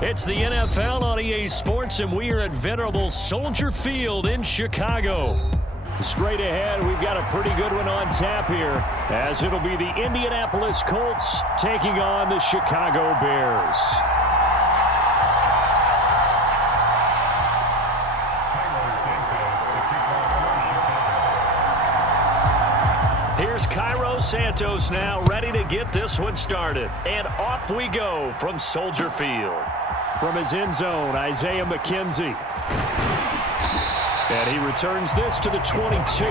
It's the NFL on EA Sports, and we are at venerable Soldier Field in Chicago. Straight ahead, we've got a pretty good one on tap here, as it'll be the Indianapolis Colts taking on the Chicago Bears. Here's Cairo Santos now, ready to get this one started. And off we go from Soldier Field. From his end zone, Isaiah McKenzie. And he returns this to the 22.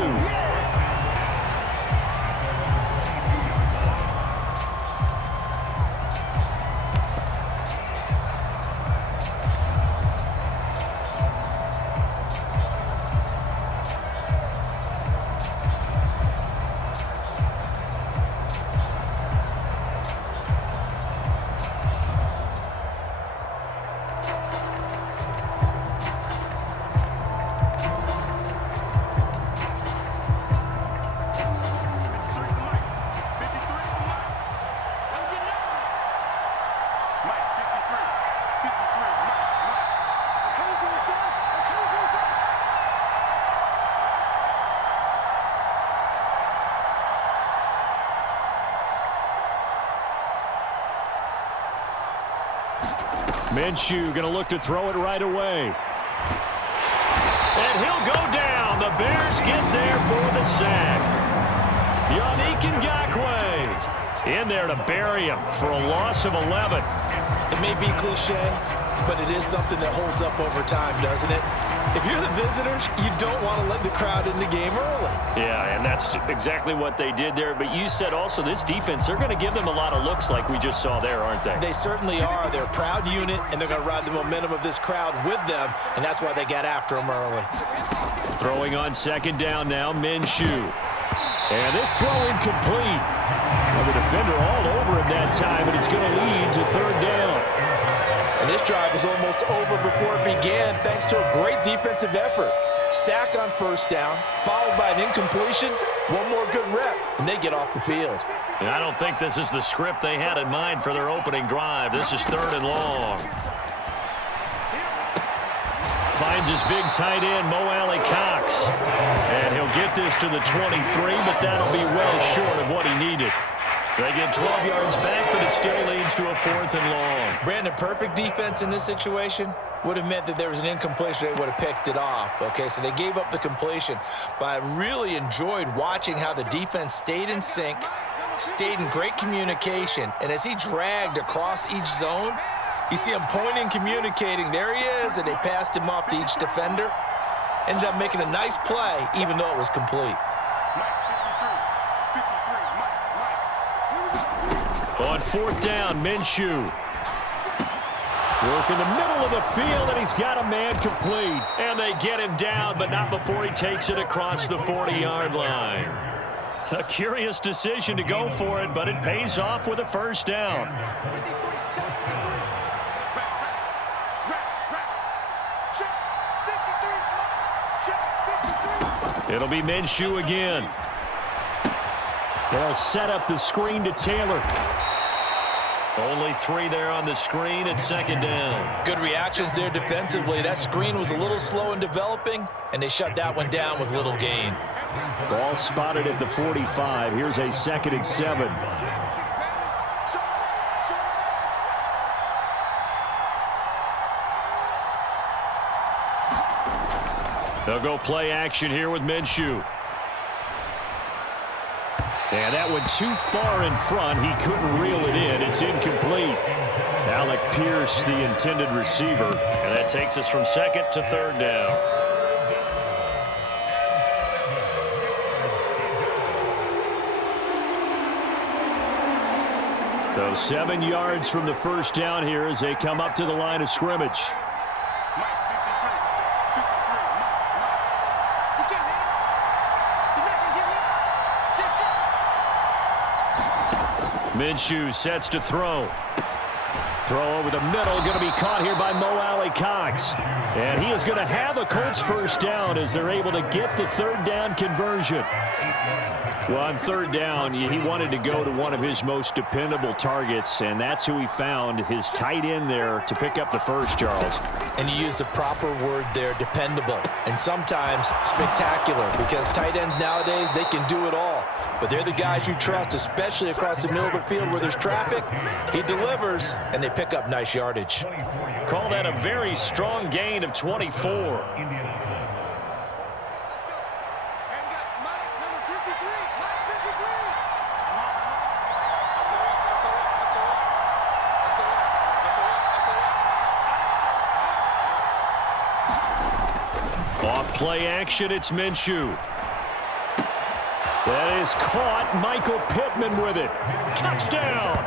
Minshew going to look to throw it right away. And he'll go down. The Bears get there for the sack. Yannick Ngakoue in there to bury him for a loss of 11. It may be cliche, but it is something that holds up over time, doesn't it? If you're the visitors, you don't want to let the crowd in the game early. Yeah, and that's exactly what they did there. But you said also this defense, they're going to give them a lot of looks like we just saw there, aren't they? They certainly are. They're a proud unit, and they're going to ride the momentum of this crowd with them, and that's why they got after them early. Throwing on second down now, Minshew. And this throw incomplete. Well, the defender all over him that time, and it's going to lead to third down. And this drive was almost over before it began thanks to a great defensive effort. Sack on first down, followed by an incompletion, one more good rep, and they get off the field. And I don't think this is the script they had in mind for their opening drive. This is third and long. Finds his big tight end, Mo Alley Cox. And he'll get this to the 23, but that'll be well short of what he needed. They get 12 yards back, but it still leads to a fourth and long. Brandon, perfect defense in this situation would have meant that there was an incompletion. They would have picked it off. Okay, so they gave up the completion. But I really enjoyed watching how the defense stayed in sync, stayed in great communication. And as he dragged across each zone, you see him pointing, communicating. There he is, and they passed him off to each defender. Ended up making a nice play, even though it was complete. On fourth down, Minshew. Work in the middle of the field, and he's got a man complete. And they get him down, but not before he takes it across the 40-yard line. A curious decision to go for it, but it pays off with a first down. It'll be Minshew again. They'll set up the screen to Taylor. Only 3 there on the screen at second down. Good reactions there defensively. That screen was a little slow in developing, and they shut that one down with little gain. Ball spotted at the 45. Here's a second and 7. They'll go play action here with Minshew. And that one too far in front. He couldn't reel it in. It's incomplete. Alec Pierce, the intended receiver. And that takes us from second to third down. So 7 yards from the first down here as they come up to the line of scrimmage. Minshew sets to throw. Throw over the middle, going to be caught here by Mo Alley Cox. And he is going to have a Colts first down as they're able to get the third down conversion. Well, on third down, he wanted to go to one of his most dependable targets, and that's who he found, his tight end there, to pick up the first, Charles. And you used the proper word there, dependable, and sometimes spectacular, because tight ends nowadays, they can do it all. But they're the guys you trust, especially across the middle of the field where there's traffic. He delivers, and they pick up nice yardage. Call that a very strong gain of 24. Off play action, it's Minshew. That is caught. Michael Pittman with it. Touchdown!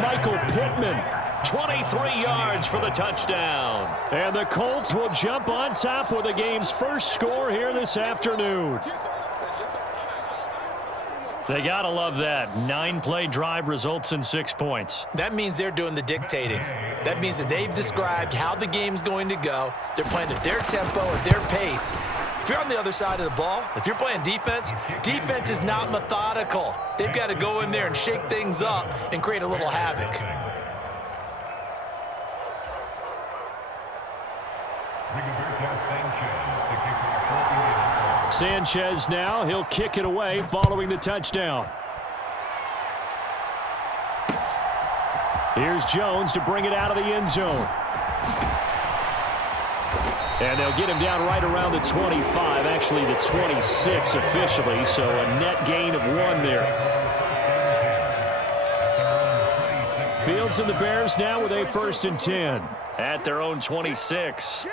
Michael Pittman, 23 yards for the touchdown. And the Colts will jump on top with the game's first score here this afternoon. They got to love that. 9-play drive results in 6 points. That means they're doing the dictating. That means that they've described how the game's going to go. They're playing at their tempo, at their pace. If you're on the other side of the ball, if you're playing defense, defense is not methodical. They've got to go in there and shake things up and create a little havoc. Sanchez now, he'll kick it away following the touchdown. Here's Jones to bring it out of the end zone. And they'll get him down right around the 25, actually the 26 officially, so a net gain of 1 there. Fields and the Bears now with a 1st and 10 at their own 26.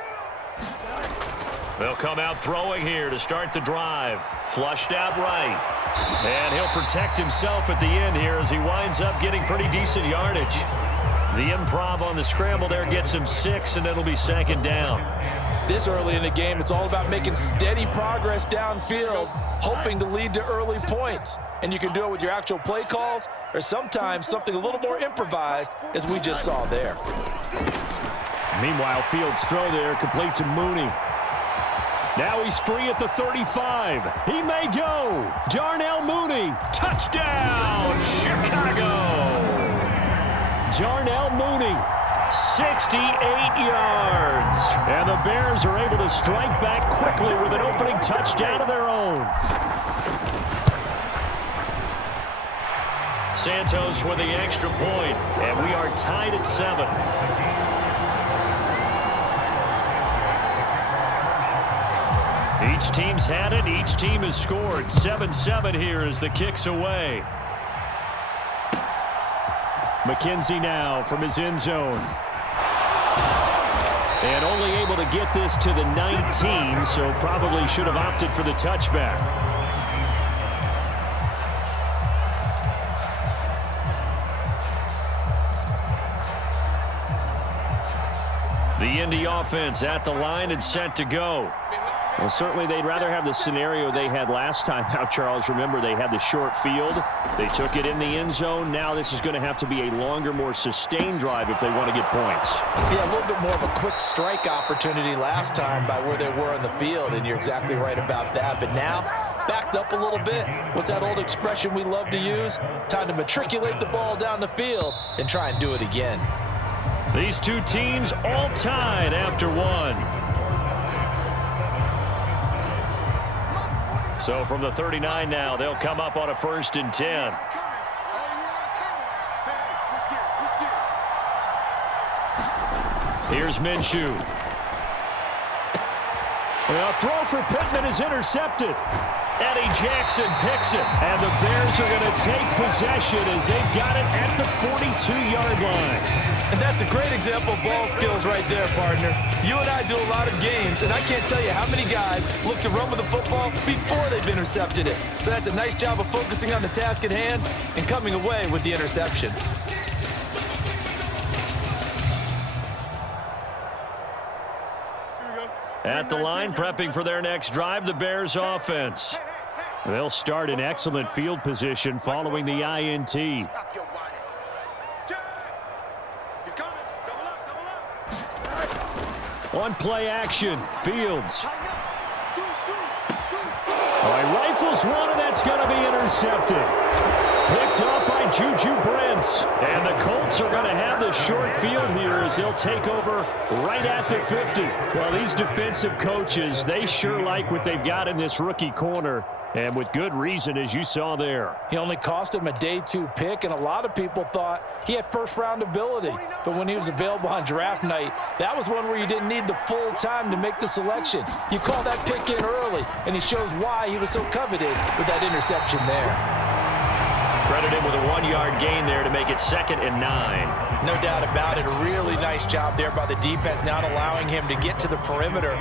They'll come out throwing here to start the drive. Flushed out right. And he'll protect himself at the end here as he winds up getting pretty decent yardage. The improv on the scramble there gets him 6, and it'll be 2nd down. This early in the game, it's all about making steady progress downfield, hoping to lead to early points. And you can do it with your actual play calls or sometimes something a little more improvised, as we just saw there. Meanwhile, Fields' throw there complete to Mooney. Now he's free at the 35. He may go. Darnell Mooney. Touchdown, Chicago. Darnell Mooney, 68 yards. And the Bears are able to strike back quickly with an opening touchdown of their own. Santos with the extra point, and we are tied at 7. Each team's had it. Each team has scored. 7-7 here as the kick's away. McKenzie now from his end zone. And only able to get this to the 19, so probably should have opted for the touchback. The Indy offense at the line and set to go. Well, certainly they'd rather have the scenario they had last time out, Charles. Remember, they had the short field. They took it in the end zone. Now this is going to have to be a longer, more sustained drive if they want to get points. Yeah, a little bit more of a quick strike opportunity last time by where they were on the field, and you're exactly right about that. But now, backed up a little bit. What's that old expression we love to use? Time to matriculate the ball down the field and try and do it again. These two teams all tied after 1. So from the 39 now, they'll come up on a 1st and 10. Here's Minshew. A throw for Pittman is intercepted. Eddie Jackson picks it. And the Bears are going to take possession as they've got it at the 42-yard line. And that's a great example of ball skills right there, partner. You and I do a lot of games, and I can't tell you how many guys look to run with the football before they've intercepted it. So that's a nice job of focusing on the task at hand and coming away with the interception. At the line, prepping for their next drive, the Bears offense. They'll start in excellent field position following the INT. On play action, Fields. All right, rifles one, and that's going to be intercepted. Picked up by Juju Brents. And the Colts are going to have the short field here as they'll take over right at the 50. Well, these defensive coaches, they sure like what they've got in this rookie corner. And with good reason, as you saw there. He only cost him a day 2 pick, and a lot of people thought he had first-round ability. But when he was available on draft night, that was one where you didn't need the full time to make the selection. You call that pick in early, and he shows why he was so coveted with that interception there. Credited with a 1-yard gain there to make it 2nd and 9. No doubt about it. A really nice job there by the defense, not allowing him to get to the perimeter.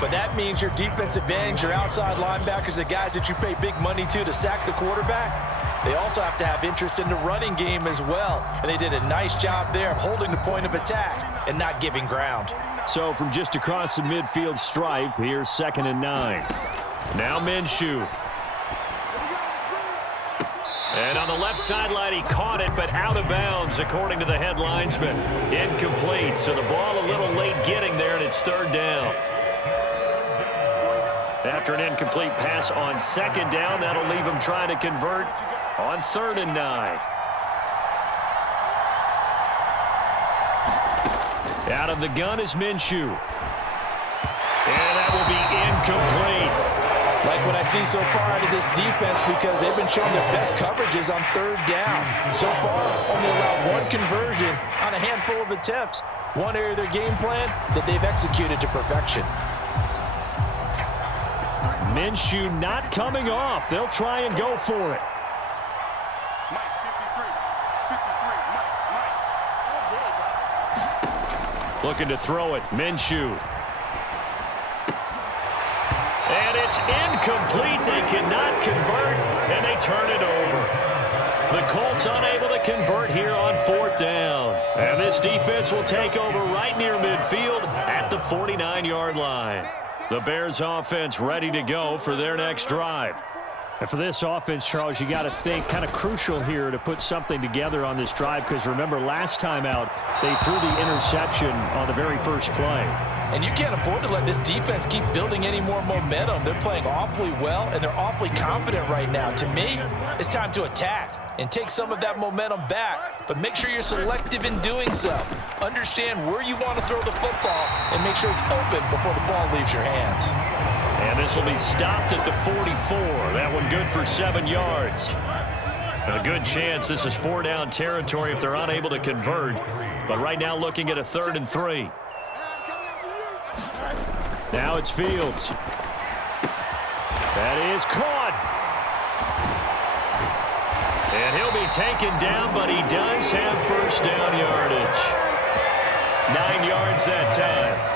But that means your defensive ends, your outside linebackers, the guys that you pay big money to sack the quarterback, they also have to have interest in the running game as well. And they did a nice job there of holding the point of attack and not giving ground. So from just across the midfield stripe, here's 2nd and 9. Now Minshew. And on the left sideline, he caught it, but out of bounds, according to the head linesman. Incomplete, so the ball a little late getting there, and it's 3rd down. After an incomplete pass on 2nd down, that'll leave him trying to convert on 3rd and 9. Out of the gun is Minshew. And that will be incomplete. Like what I see so far out of this defense, because they've been showing their best coverages on 3rd down. So far, only allowed 1 conversion on a handful of attempts. One area of their game plan that they've executed to perfection. Minshew not coming off. They'll try and go for it. Looking to throw it. Minshew. And it's incomplete. They cannot convert, and they turn it over. The Colts unable to convert here on 4th down. And this defense will take over right near midfield at the 49-yard line. The Bears offense ready to go for their next drive. And for this offense, Charles, you got to think kind of crucial here to put something together on this drive, because remember last time out they threw the interception on the very first play. And you can't afford to let this defense keep building any more momentum. They're playing awfully well, and they're awfully confident right now. To me, it's time to attack and take some of that momentum back, but make sure you're selective in doing so. Understand where you want to throw the football and make sure it's open before the ball leaves your hands. And this will be stopped at the 44. That one good for 7 yards. A good chance this is 4-down territory if they're unable to convert. But right now looking at a 3rd and 3. Now it's Fields. That is caught. And he'll be taken down, but he does have 1st down yardage. 9 yards that time.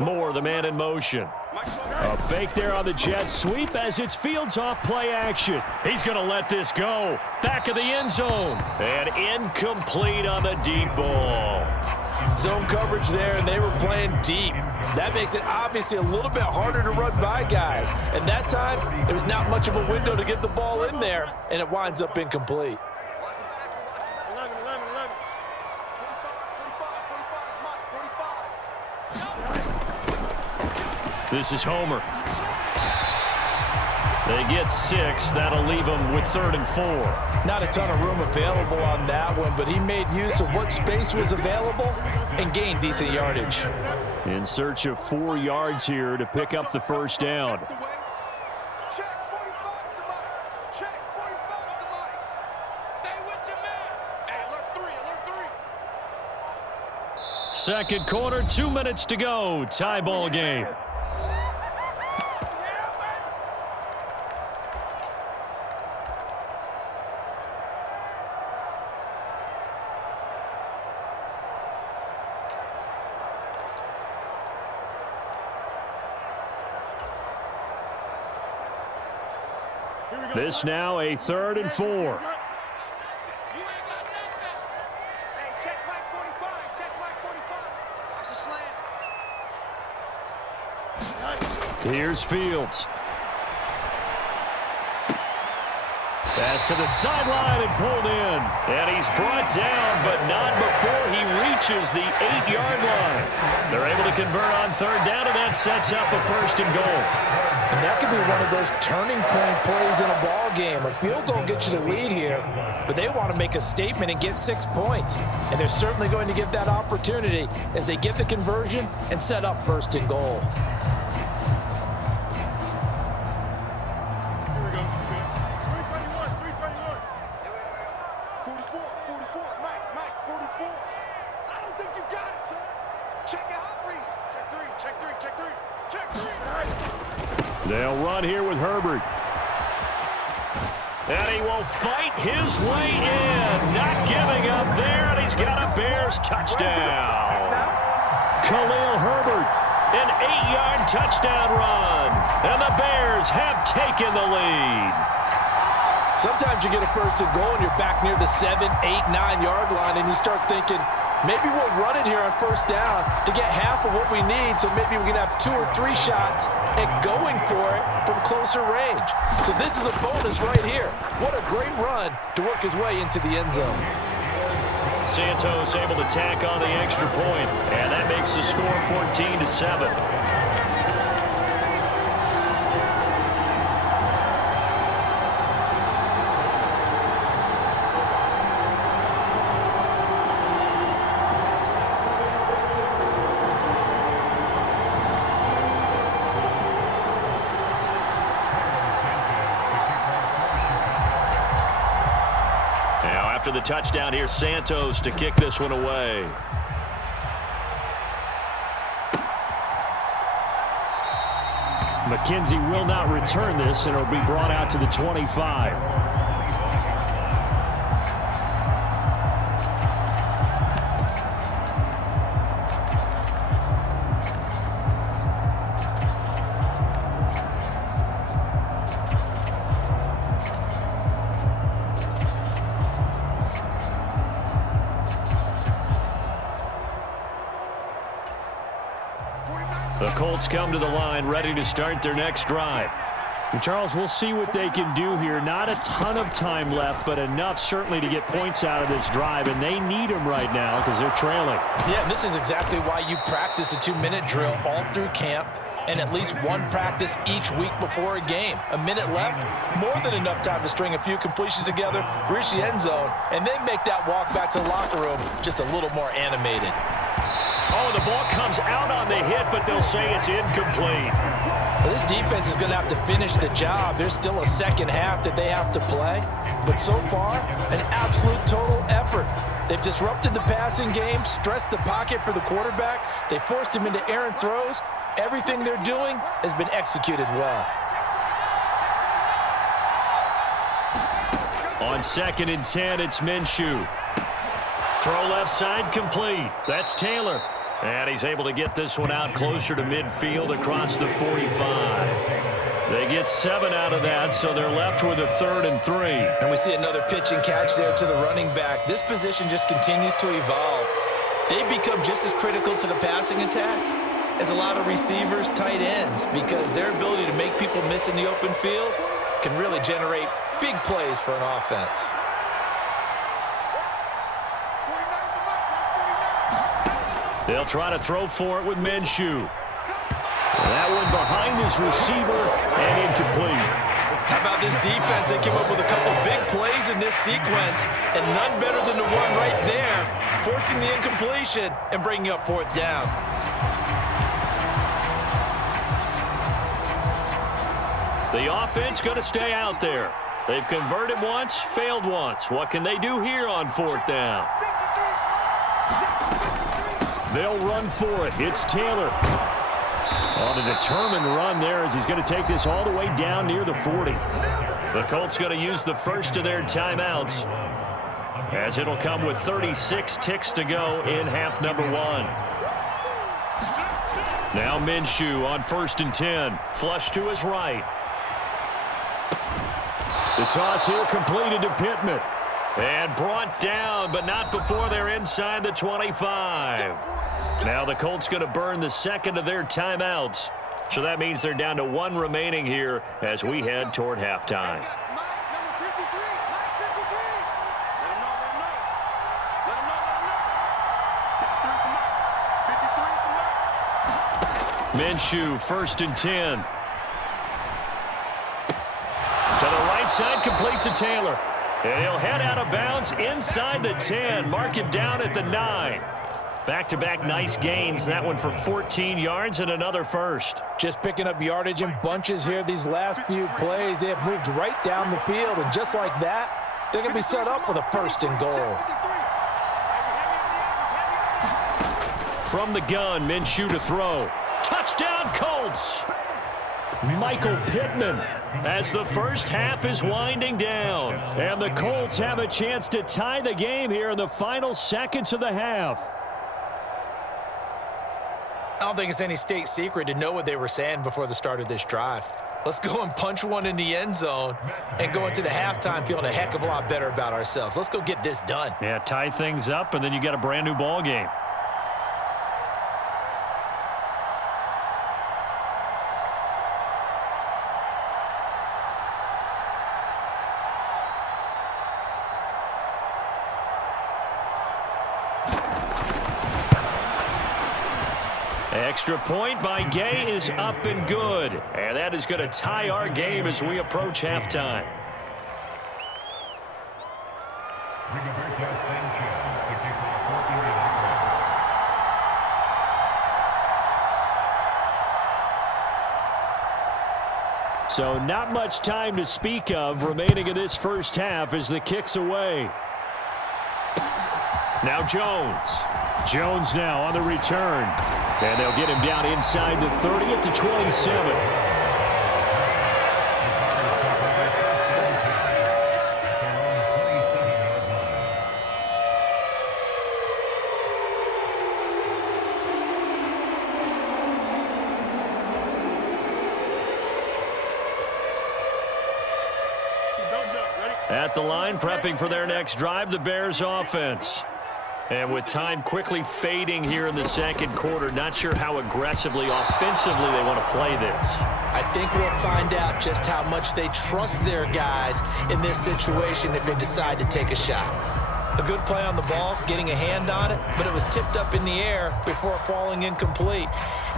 Moore, the man in motion. A fake there on the jet sweep as it's Fields off play action. He's going to let this go. Back of the end zone. And incomplete on the deep ball. Zone coverage there, and they were playing deep. That makes it obviously a little bit harder to run by guys. And that time, there was not much of a window to get the ball in there, and it winds up incomplete. This is Homer. They get 6. That'll leave them with 3rd and 4. Not a ton of room available on that one, but he made use of what space was available and gained decent yardage. In search of 4 yards here to pick up the 1st down. Check 45 to Mike. Check 45 to Mike. Stay with your man. Hey, alert 3, alert 3. 2nd quarter, 2 minutes to go. Tie ball game. This now a 3rd and 4. You ain't got nothing. Hey, check Mike 45. Check Mike 45. Watch the slant. Here's Fields. Pass to the sideline and pulled in. And he's brought down, but not before he reaches the 8-yard line. They're able to convert on third down, and that sets up a 1st and goal. And that could be one of those turning point plays in a ball game. A field goal gets you the lead here, but they want to make a statement and get 6 points. And they're certainly going to get that opportunity as they get the conversion and set up 1st and goal. They'll run here with Herbert. And he will fight his way in. Not giving up there, and he's got a Bears touchdown. Khalil Herbert, an 8-yard touchdown run. And the Bears have taken the lead. Sometimes you get a 1st and goal and you're back near the 7, 8, 9-yard line, and you start thinking, maybe we'll run it here on 1st down to get half of what we need, so maybe we can have 2 or 3 shots at going for it from closer range. So this is a bonus right here. What a great run to work his way into the end zone. Santos able to tack on the extra point, and that makes the score 14-7. After the touchdown, here's Santos to kick this one away. McKenzie will not return this, and it'll be brought out to the 25. The Colts come to the line, ready to start their next drive. And Charles, we'll see what they can do here. Not a ton of time left, but enough certainly to get points out of this drive, and they need them right now because they're trailing. Yeah, and this is exactly why you practice a 2-minute drill all through camp and at least one practice each week before a game. A minute left, more than enough time to string a few completions together, reach the end zone, and then make that walk back to the locker room just a little more animated. Oh, the ball comes out on the hit, but they'll say it's incomplete. Well, this defense is going to have to finish the job. There's still a second half that they have to play. But so far, an absolute total effort. They've disrupted the passing game, stressed the pocket for the quarterback. They forced him into errant throws. Everything they're doing has been executed well. On 2nd and 10, it's Minshew. Throw left side complete. That's Taylor. And he's able to get this one out closer to midfield across the 45. They get 7 out of that, so they're left with a 3rd and 3. And we see another pitch and catch there to the running back. This position just continues to evolve. They become just as critical to the passing attack as a lot of receivers, tight ends, because their ability to make people miss in the open field can really generate big plays for an offense. They'll try to throw for it with Minshew. That one behind his receiver and incomplete. How about this defense? They came up with a couple big plays in this sequence, and none better than the one right there, forcing the incompletion and bringing up 4th down. The offense going to stay out there. They've converted once, failed once. What can they do here on 4th down? They'll run for it. It's Taylor. On a determined run there as he's going to take this all the way down near the 40. The Colts going to use the first of their timeouts as it'll come with 36 ticks to go in half number 1. Now Minshew on 1st and 10. Flush to his right. The toss here completed to Pittman. And brought down, but not before they're inside the 25. Now the Colts going to burn the second of their timeouts. So that means they're down to 1 remaining here as we head toward halftime. Mike, number 53. Mike, 53. Let him know, let him know. Let him know, let him know. 53 for Mike. 53 for Mike. Minshew, 1st and 10. To the right side, complete to Taylor. And he'll head out of bounds inside the 10. Mark it down at the 9. Back-to-back nice gains. That one for 14 yards and another first. Just picking up yardage in bunches here these last few plays. They have moved right down the field, and just like that, they're going to be set up with a 1st and goal. From the gun, Minshew to throw. Touchdown, Colts! Michael Pittman as the first half is winding down. And the Colts have a chance to tie the game here in the final seconds of the half. I don't think it's any state secret to know what they were saying before the start of this drive. Let's go and punch one in the end zone and go into the halftime feeling a heck of a lot better about ourselves. Let's go get this done. Yeah, tie things up, and then you got a brand new ball game. Extra point by Gay is up and good. And that is going to tie our game as we approach halftime. So not much time to speak of remaining in this first half as the kick's away. Now Jones. Jones now on the return. And they'll get him down inside the 30 to 27. At the line, prepping for their next drive, the Bears offense. And with time quickly fading here in the second quarter, not sure how aggressively, offensively they want to play this. I think we'll find out just how much they trust their guys in this situation if they decide to take a shot. A good play on the ball, getting a hand on it, but it was tipped up in the air before falling incomplete.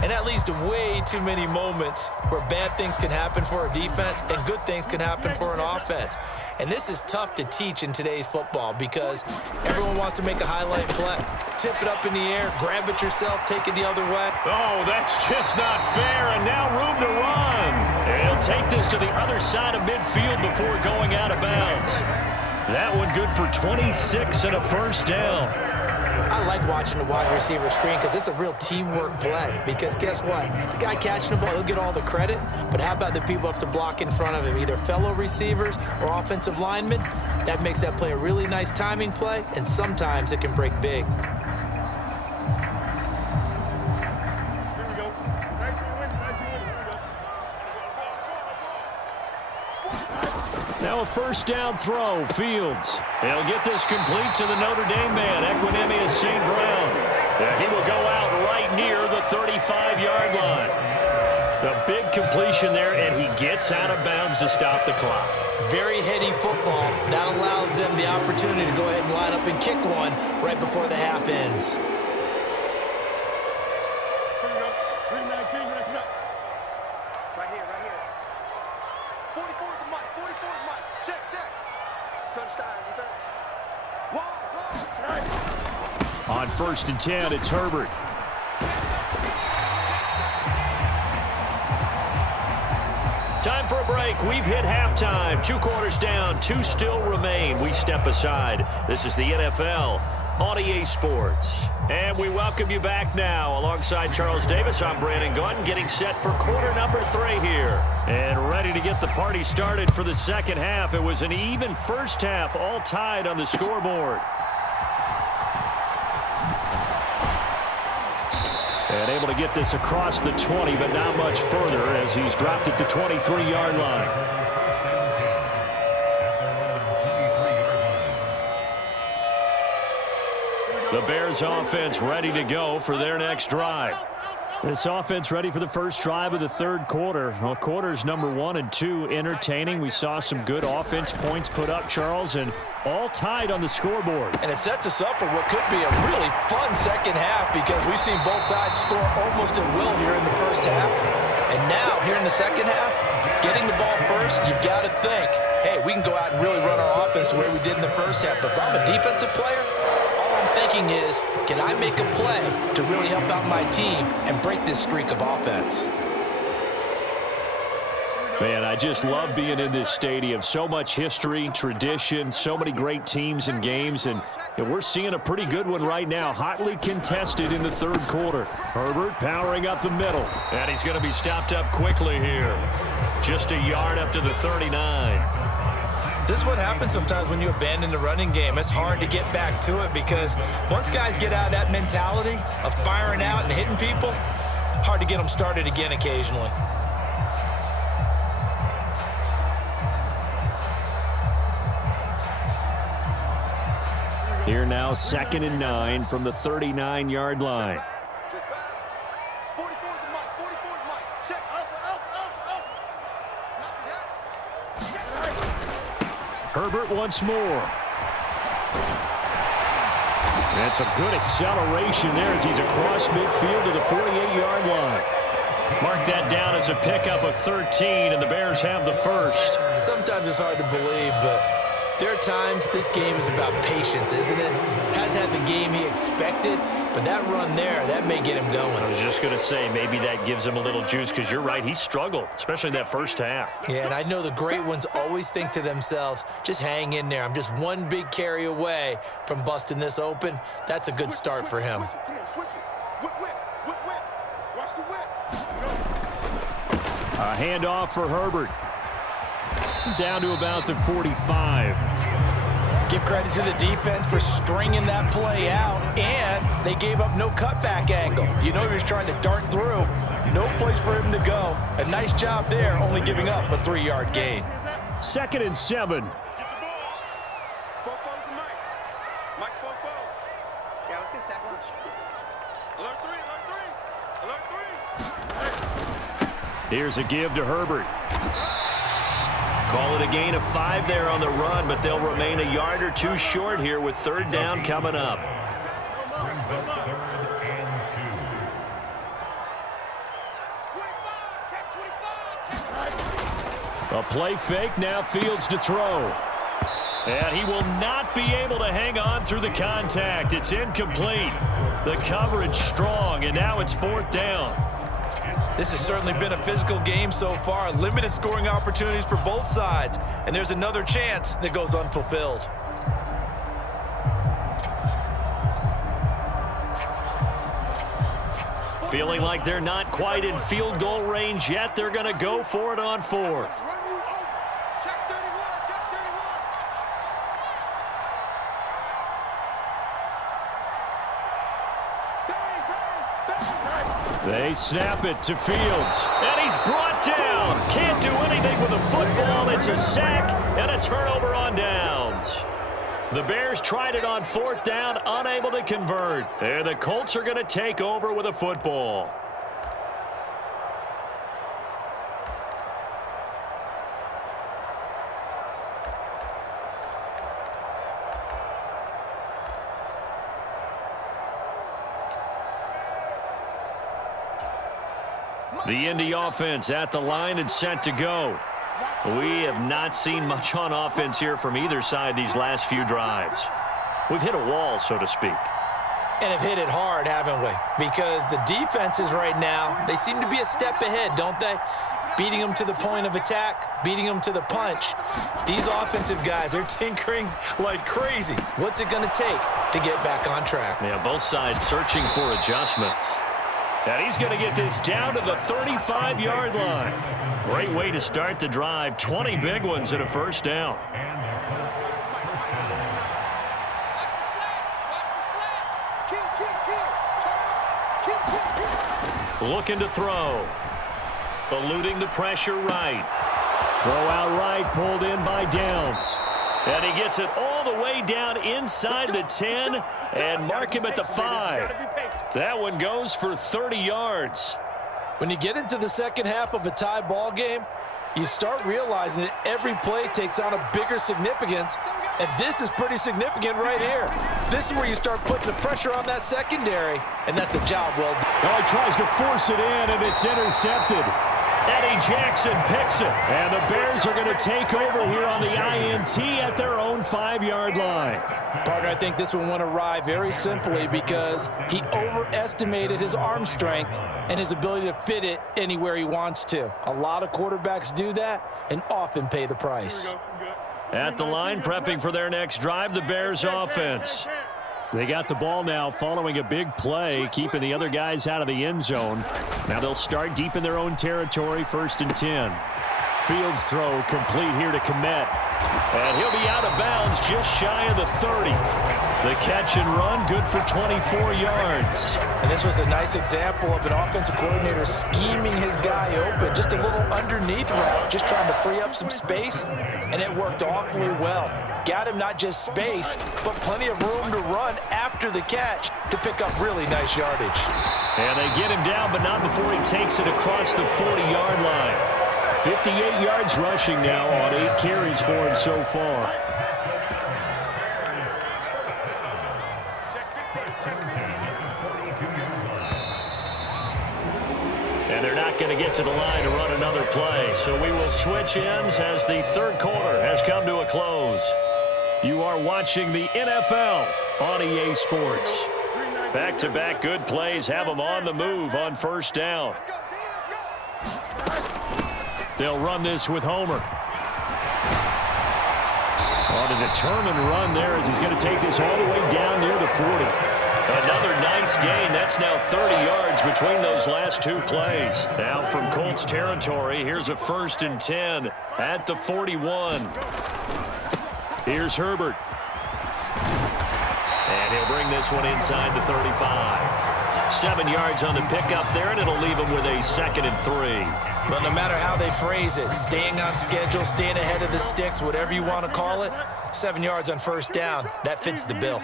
And that leads to way too many moments where bad things can happen for a defense and good things can happen for an offense. And this is tough to teach in today's football because everyone wants to make a highlight play. Tip it up in the air, grab it yourself, take it the other way. Oh, that's just not fair, and now room to run. And he'll take this to the other side of midfield before going out of bounds. That one good for 26 and a first down. I like watching the wide receiver screen because it's a real teamwork play. Because guess what? The guy catching the ball, he'll get all the credit. But how about the people have to block in front of him, either fellow receivers or offensive linemen? That makes that play a really nice timing play, and sometimes it can break big. Now a first down throw, Fields. He'll get this complete to the Notre Dame man, Equinemius St. Brown. And he will go out right near the 35-yard line. The big completion there, and he gets out of bounds to stop the clock. Very heady football. That allows them the opportunity to go ahead and line up and kick one right before the half ends. On 1st and 10, it's Herbert. Time for a break. We've hit halftime. 2 quarters down, 2 still remain. We step aside. This is the NFL on EA Sports. And we welcome you back now. Alongside Charles Davis, I'm Brandon Gunn, getting set for quarter number 3 here. And ready to get the party started for the second half. It was an even first half, all tied on the scoreboard. And able to get this across the 20, but not much further as he's dropped it to 23-yard line. The Bears offense ready to go for their next drive. This offense ready for the first drive of the third quarter. Well, quarters number 1 and 2 entertaining. We saw some good offense points put up, Charles, and all tied on the scoreboard. And it sets us up for what could be a really fun second half because we've seen both sides score almost at will here in the first half. And now, here in the second half, getting the ball first, you've got to think, hey, we can go out and really run our offense the way we did in the first half. But if I'm a defensive player, all I'm thinking is, can I make a play to really help out my team and break this streak of offense? Man, I just love being in this stadium. So much history, tradition, so many great teams and games, and we're seeing a pretty good one right now. Hotly contested in the third quarter. Herbert powering up the middle. And he's going to be stopped up quickly here. Just a yard up to the 39. This is what happens sometimes when you abandon the running game. It's hard to get back to it because once guys get out of that mentality of firing out and hitting people, hard to get them started again occasionally. Here now, 2nd and 9 from the 39-yard line. 44 to Mike, 44 to Mike. Check, up. Herbert once more. That's a good acceleration there as he's across midfield to the 48-yard line. Mark that down as a pickup of 13, and the Bears have the first. Sometimes it's hard to believe, but there are times this game is about patience, isn't it? Hasn't had the game he expected, but that run there, that may get him going. I was just going to say, maybe that gives him a little juice because you're right, he struggled, especially in that first half. Yeah, and I know the great ones always think to themselves, just hang in there. I'm just one big carry away from busting this open. That's a good start for him. Switch it. Whip. Watch the whip. A handoff for Herbert. Down to about the 45. Give credit to the defense for stringing that play out, and they gave up no cutback angle. You know he was trying to dart through. No place for him to go. A nice job there, only giving up a 3-yard gain. 2nd and 7. Get the ball. Bo's to Mike. Mike's Bo. Yeah, let's get a sack lunch. Alert 3. Here's a give to Herbert. Call it a gain of 5 there on the run, but they'll remain a yard or two short here with 3rd down coming up. A play fake, now Fields to throw. And he will not be able to hang on through the contact. It's incomplete. The coverage strong, and now it's 4th down. This has certainly been a physical game so far. Limited scoring opportunities for both sides. And there's another chance that goes unfulfilled. Feeling like they're not quite in field goal range yet. They're going to go for it on 4th. Check 31. They snap it to Fields. And he's brought down. Can't do anything with the football. It's a sack and a turnover on downs. The Bears tried it on 4th down, unable to convert. And the Colts are going to take over with a football. The Indy offense at the line and set to go. We have not seen much on offense here from either side these last few drives. We've hit a wall, so to speak. And have hit it hard, haven't we? Because the defenses right now, they seem to be a step ahead, don't they? Beating them to the point of attack, beating them to the punch. These offensive guys, they're tinkering like crazy. What's it going to take to get back on track? Yeah, both sides searching for adjustments. And he's going to get this down to the 35-yard line. Great way to start the drive. 20 big ones and a first down. Looking to throw. Eluding the pressure right. Throw out right, pulled in by Downs. And he gets it all the way down inside the 10 and mark him at the 5. That one goes for 30 yards. When you get into the second half of a tie ball game, you start realizing that every play takes on a bigger significance, and this is pretty significant right here. This is where you start putting the pressure on that secondary, and that's a job well done. Oh, he tries to force it in, and it's intercepted. Eddie Jackson picks it, and the Bears are going to take over here on the INT at their own 5-yard line. Partner, I think this one went awry very simply because he overestimated his arm strength and his ability to fit it anywhere he wants to. A lot of quarterbacks do that and often pay the price. At the line, prepping for their next drive, the Bears offense. They got the ball now following a big play, keeping the other guys out of the end zone. Now they'll start deep in their own territory, 1st and 10. Fields throw complete here to Komet. And he'll be out of bounds just shy of the 30. The catch and run, good for 24 yards. And this was a nice example of an offensive coordinator scheming his guy open. Just a little underneath route, just trying to free up some space, and it worked awfully well. Got him not just space, but plenty of room to run after the catch to pick up really nice yardage. And they get him down, but not before he takes it across the 40-yard line. 58 yards rushing now on 8 carries for him so far. And they're not going to get to the line to run another play. So we will switch ends as the third quarter has come to a close. You are watching the NFL on EA Sports. Back-to-back good plays have them on the move on 1st down. They'll run this with Homer. On a determined run there as he's going to take this all the way down near the 40. Another nice gain. That's now 30 yards between those last 2 plays. Now from Colts territory, here's a 1st and 10 at the 41. Here's Herbert. And he'll bring this one inside the 35. 7 yards on the pickup there, and it'll leave him with a 2nd and 3. But no matter how they phrase it, staying on schedule, staying ahead of the sticks, whatever you want to call it, 7 yards on 1st down, that fits the bill.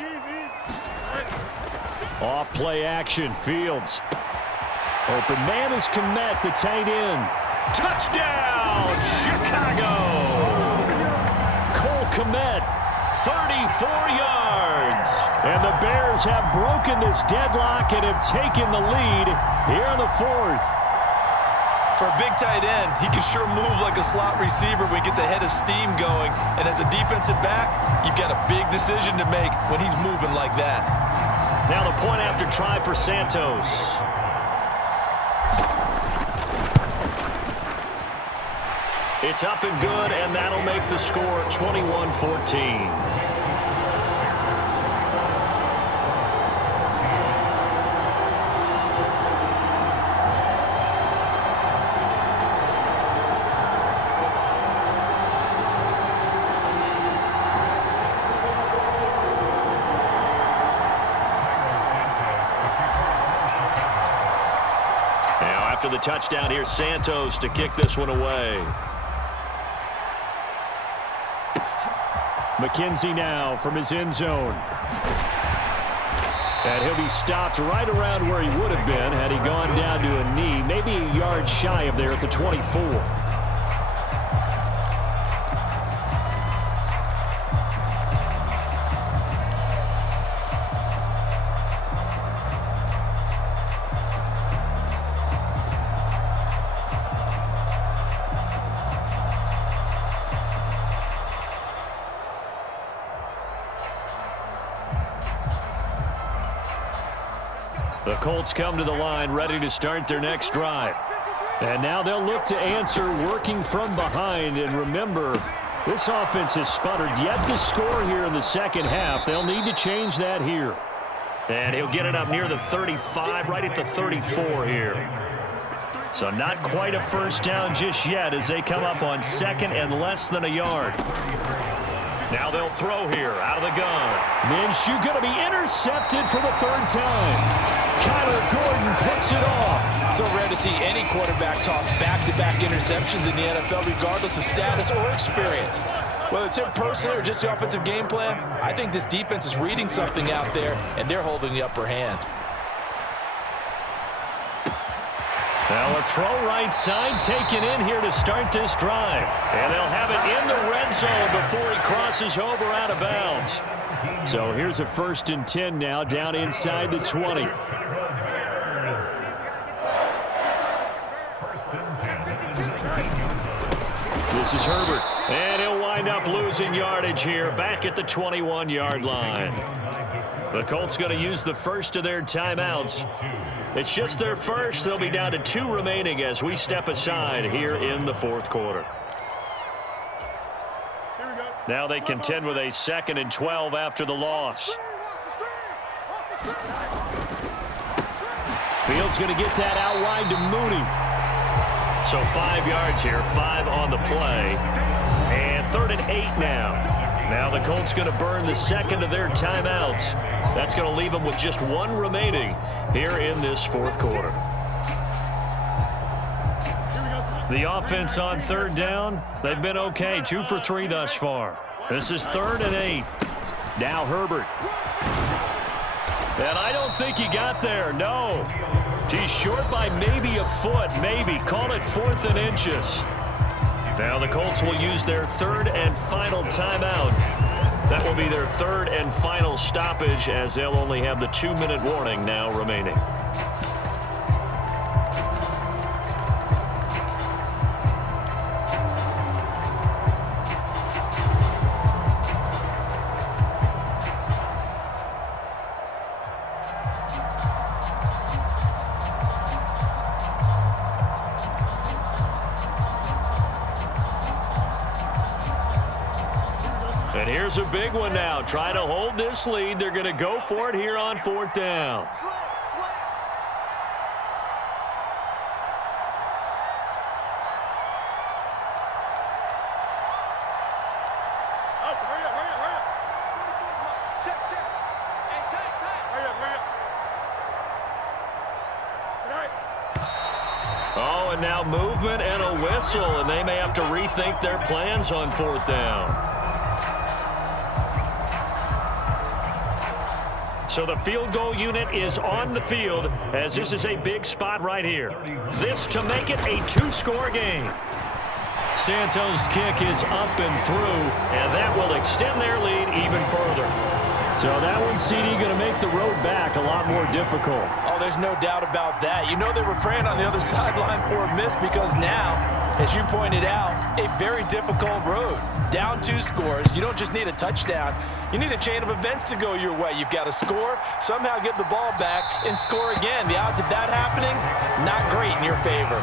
Off play action, Fields. Open man is Komet, the tight end. Touchdown, Chicago! Cole Komet, 34 yards. And the Bears have broken this deadlock and have taken the lead here in the 4th. For a big tight end, he can sure move like a slot receiver when he gets a head of steam going. And as a defensive back, you've got a big decision to make when he's moving like that. Now the point after try for Santos. It's up and good, and that'll make the score 21-14. After the touchdown, here's Santos to kick this one away. McKenzie now from his end zone. And he'll be stopped right around where he would have been had he gone down to a knee, maybe a yard shy of there at the 24. The Colts come to the line ready to start their next drive. And now they'll look to answer working from behind. And remember, this offense has sputtered yet to score here in the second half. They'll need to change that here. And he'll get it up near the 35, right at the 34 here. So not quite a 1st down just yet as they come up on 2nd and less than a yard. Now they'll throw here out of the gun. Minshew going to be intercepted for the 3rd time. Kyler Gordon picks it off. So rare to see any quarterback toss back-to-back interceptions in the NFL, regardless of status or experience. Whether it's him personally or just the offensive game plan, I think this defense is reading something out there, and they're holding the upper hand. Now a throw right side taken in here to start this drive. And they'll have it in the red zone before he crosses over out of bounds. So here's a 1st and 10 now down inside the 20. This is Herbert. And he'll wind up losing yardage here back at the 21-yard line. The Colts going to use the first of their timeouts. It's just their first. They'll be down to 2 remaining as we step aside here in the 4th quarter. Now they contend with a 2nd and 12 after the loss. Fields going to get that out wide to Mooney. So 5 yards here, 5 on the play. And 3rd and 8 now. Now the Colts going to burn the 2nd of their timeouts. That's going to leave them with just 1 remaining here in this 4th quarter. The offense on 3rd down, they've been okay. 2 for 3 thus far. This is 3rd and 8. Now Herbert. And I don't think he got there, no. He's short by maybe a foot, maybe. Call it 4th and inches. Now the Colts will use their 3rd and final timeout. That will be their 3rd and final stoppage as they'll only have the 2-minute warning now remaining. And here's a big one now. Trying to hold this lead. They're going to go for it here on 4th down. Oh, and now movement and a whistle, and they may have to rethink their plans on 4th down. So the field goal unit is on the field as this is a big spot right here. This to make it a 2-score game. Santos' kick is up and through, and that will extend their lead even further. So that one, CD, going to make the road back a lot more difficult. Oh, there's no doubt about that. You know they were praying on the other sideline for a miss because now, as you pointed out, a very difficult road. Down 2 scores. You don't just need a touchdown. You need a chain of events to go your way. You've got to score, somehow get the ball back, and score again. The odds of that happening, not great in your favor.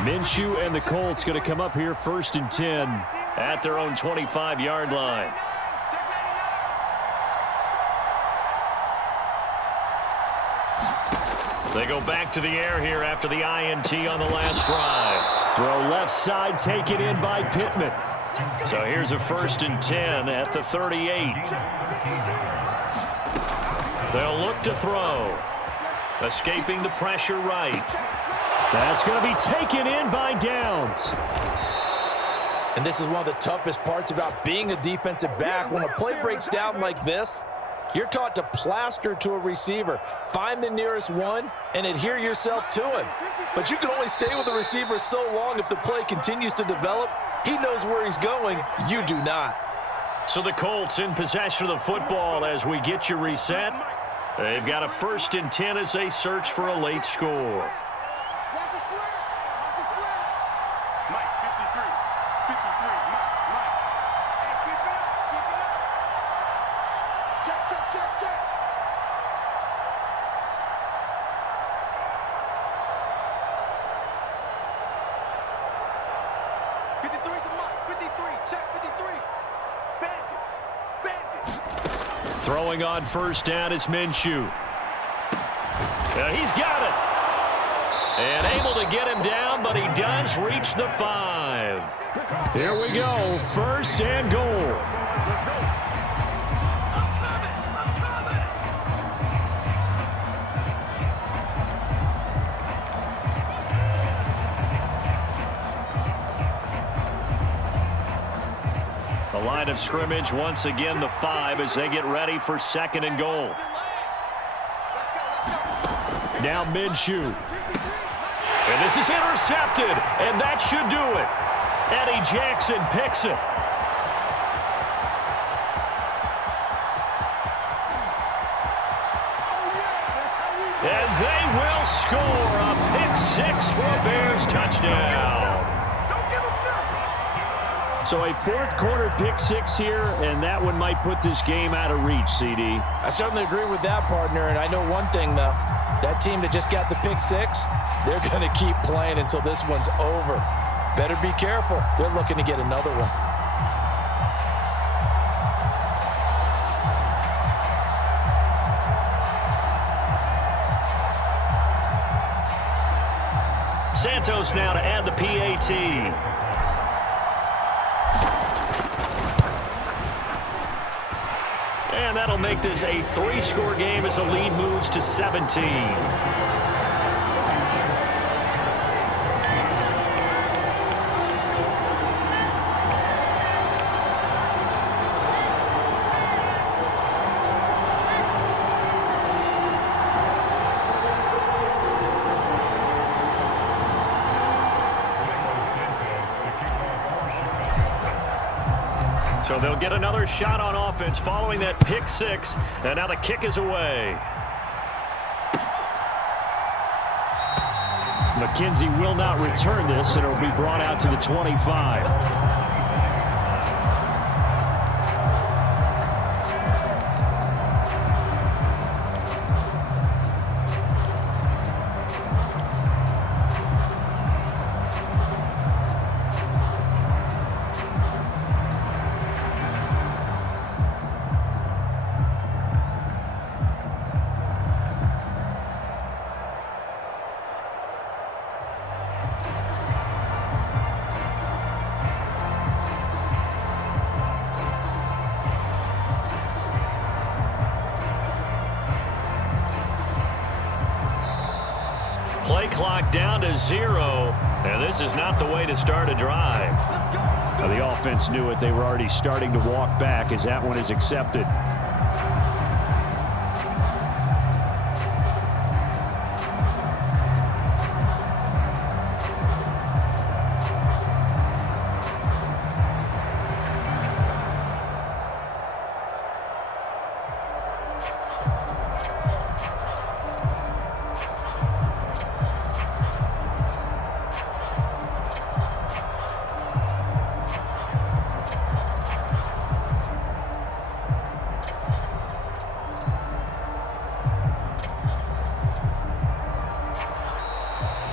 Minshew and the Colts going to come up here 1st and 10 at their own 25-yard line. They go back to the air here after the INT on the last drive. Throw left side taken in by Pittman. So here's a 1st and 10 at the 38. They'll look to throw. Escaping the pressure right. That's going to be taken in by Downs. And this is one of the toughest parts about being a defensive back. When a play breaks down like this, you're taught to plaster to a receiver. Find the nearest one and adhere yourself to him. But you can only stay with the receiver so long if the play continues to develop. He knows where he's going. You do not. So the Colts in possession of the football as we get you reset. They've got a 1st and 10 as they search for a late score. Throwing on 1st down is Minshew. He's got it. And able to get him down, but he does reach the 5. Here we go, 1st and goal. line of scrimmage. Once again, the 5 as they get ready for 2nd and goal. Now Minshew. And this is intercepted, and that should do it. Eddie Jackson picks it. And they will score a pick-6 for a Bears touchdown. So a 4th quarter pick-6 here, and that one might put this game out of reach, CD. I certainly agree with that, partner, and I know one thing, though. That team that just got the pick-6, they're going to keep playing until this one's over. Better be careful. They're looking to get another one. Santos now to add the PAT. And that'll make this a 3-score game as the lead moves to 17. So they'll get another shot on offense following that pick-6, and now the kick is away. McKenzie will not return this, and it'll be brought out to the 25. Play clock down to 0, and this is not the way to start a drive. Now, the offense knew it. They were already starting to walk back as that one is accepted.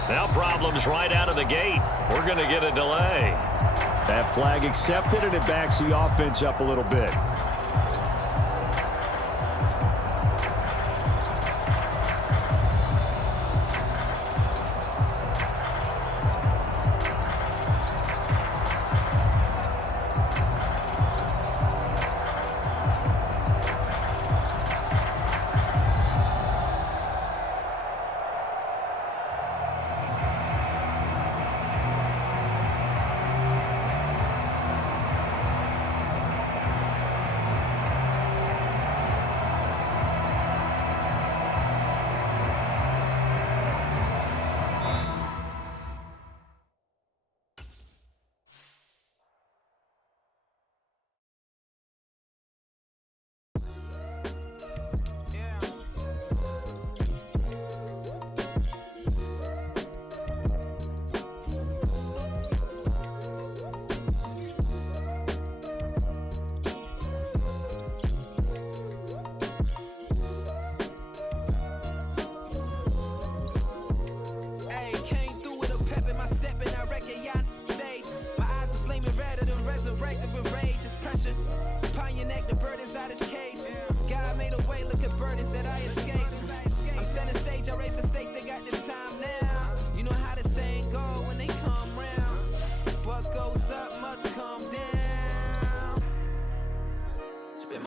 Now problems right out of the gate. We're going to get a delay. That flag accepted, and it backs the offense up a little bit.